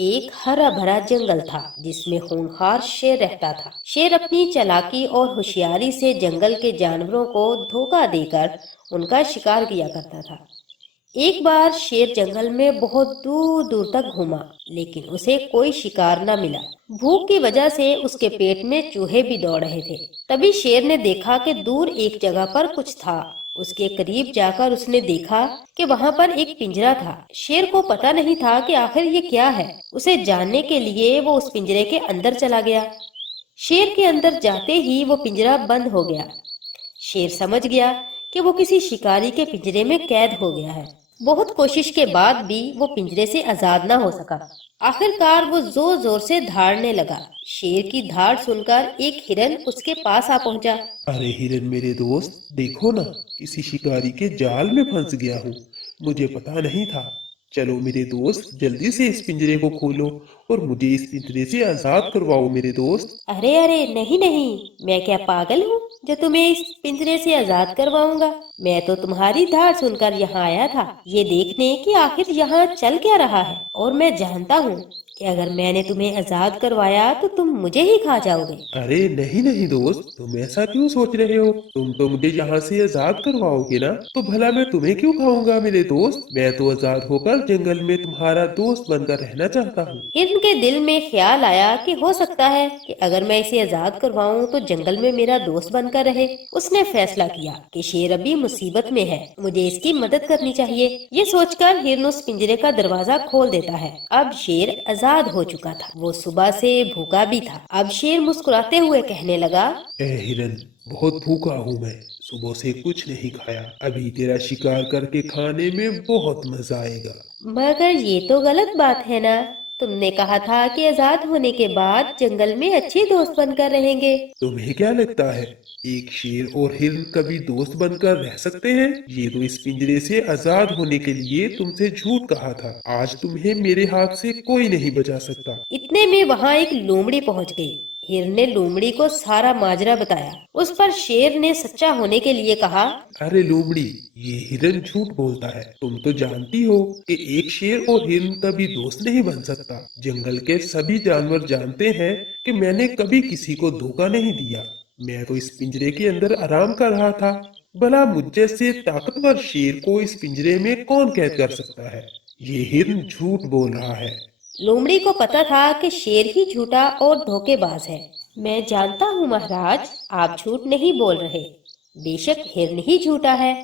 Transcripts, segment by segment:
एक हरा भरा जंगल था जिसमें होनहार शेर रहता था। शेर अपनी चालाकी और होशियारी से जंगल के जानवरों को धोखा देकर उनका शिकार किया करता था। एक बार शेर जंगल में बहुत दूर दूर तक घूमा, लेकिन उसे कोई शिकार न मिला। भूख की वजह से उसके पेट में चूहे भी दौड़ रहे थे। तभी शेर ने देखा कि दूर एक जगह पर कुछ था। उसके करीब जाकर उसने देखा कि वहां पर एक पिंजरा था। शेर को पता नहीं था कि आखिर ये क्या है। उसे जानने के लिए वो उस पिंजरे के अंदर चला गया। शेर के अंदर जाते ही वो पिंजरा बंद हो गया। शेर समझ गया कि वो किसी शिकारी के पिंजरे में कैद हो गया है। बहुत कोशिश के बाद भी वो पिंजरे से आजाद ना हो सका। आखिरकार वो जोर जोर से दहाड़ने लगा। शेर की दहाड़ सुनकर एक हिरन उसके पास आ पहुंचा। अरे हिरन मेरे दोस्त, देखो ना, किसी शिकारी के जाल में फंस गया हूँ। मुझे पता नहीं था। चलो मेरे दोस्त, जल्दी से इस पिंजरे को खोलो और मुझे इस पिंजरे से आजाद करवाओ मेरे दोस्त। अरे अरे, नहीं नहीं, मैं क्या पागल हूँ जो तुम्हें इस पिंजरे से आजाद करवाऊंगा। मैं तो तुम्हारी धार सुनकर यहाँ आया था, ये देखने कि आखिर यहाँ चल क्या रहा है। और मैं जानता हूँ कि अगर मैंने तुम्हें आजाद करवाया तो तुम मुझे ही खा जाओगे। अरे नहीं नहीं दोस्त, तुम ऐसा क्यों सोच रहे हो? तुम तो मुझे यहाँ से आजाद करवाओगे ना, तो भला मैं तुम्हें क्यों खाऊंगा मेरे दोस्त? मैं तो आजाद होकर जंगल में तुम्हारा दोस्त बनकर रहना चाहता हूँ। हिरन के दिल में ख्याल आया कि हो सकता है कि अगर मैं इसे आजाद करवाऊं तो जंगल में मेरा दोस्त बनकर रहे। उसने फैसला किया कि शेर अभी मुसीबत में है, मुझे इसकी मदद करनी चाहिए। ये सोचकर हिरन उस पिंजरे का दरवाजा खोल देता है। अब शेर आजाद हो चुका था। वो सुबह से भूखा भी था। अब शेर मुस्कुराते हुए कहने लगा, ए हिरन, बहुत भूखा हूँ मैं। सुबह से कुछ नहीं खाया। अभी तेरा शिकार करके खाने में बहुत मजा आएगा। मगर ये तो गलत बात है ना। तुमने कहा था कि आजाद होने के बाद जंगल में अच्छे दोस्त बनकर रहेंगे। तुम्हें क्या लगता है, एक शेर और हिरन कभी दोस्त बनकर रह सकते हैं? ये तो इस पिंजरे से आजाद होने के लिए तुमसे झूठ कहा था। आज तुम्हें मेरे हाथ से कोई नहीं बचा सकता। इतने में वहां एक लोमड़ी पहुंच गई। हिरन ने लोमड़ी को सारा माजरा बताया। उस पर शेर ने सच्चा होने के लिए कहा, अरे लोमड़ी, ये हिरन झूठ बोलता है। तुम तो जानती हो कि एक शेर और हिरन कभी दोस्त नहीं बन सकता। जंगल के सभी जानवर जानते हैं कि मैंने कभी किसी को धोखा नहीं दिया। मैं तो इस पिंजरे के अंदर आराम कर रहा था। भला मुझ जैसे ताकतवर शेर को इस पिंजरे में कौन कैद कर सकता है? ये हिरन झूठ बोल रहा है। लोमड़ी को पता था कि शेर ही झूठा और धोखेबाज है। मैं जानता हूँ महाराज, आप झूठ नहीं बोल रहे। बेशक हिरन ही झूठा है,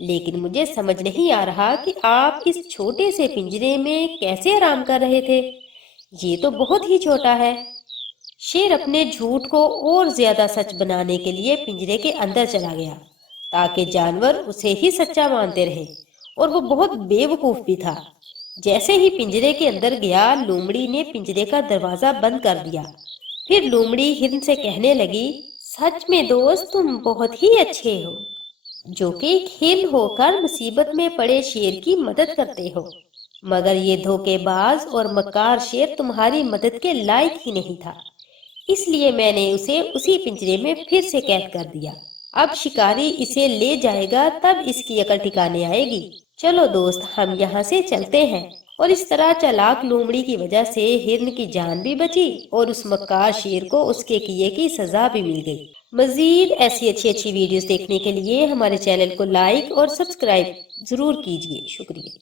लेकिन मुझे समझ नहीं आ रहा कि आप इस छोटे से पिंजरे में कैसे आराम कर रहे थे। ये तो बहुत ही छोटा है। शेर अपने झूठ को और ज्यादा सच बनाने के लिए पिंजरे के अंदर चला गया, ताकि जानवर उसे ही सच्चा मानते रहे। और वो बहुत बेवकूफ भी था। जैसे ही पिंजरे के अंदर गया, लोमड़ी ने पिंजरे का दरवाजा बंद कर दिया। फिर लोमड़ी हिरन से कहने लगी, सच में दोस्त, तुम बहुत ही अच्छे हो, जो कि एक हिरन होकर मुसीबत में पड़े शेर की मदद करते हो। मगर ये धोखेबाज और मक्कार शेर तुम्हारी मदद के लायक ही नहीं था, इसलिए मैंने उसे उसी पिंजरे में फिर से कैद कर दिया। अब शिकारी इसे ले जाएगा, तब इसकी अकल ठिकाने आएगी। चलो दोस्त, हम यहाँ से चलते हैं। और इस तरह चालाक लोमड़ी की वजह से हिरन की जान भी बची और उस मक्कार शेर को उसके किए की सजा भी मिल गई। मजीद ऐसी अच्छी अच्छी वीडियोस देखने के लिए हमारे चैनल को लाइक और सब्सक्राइब जरूर कीजिए। शुक्रिया।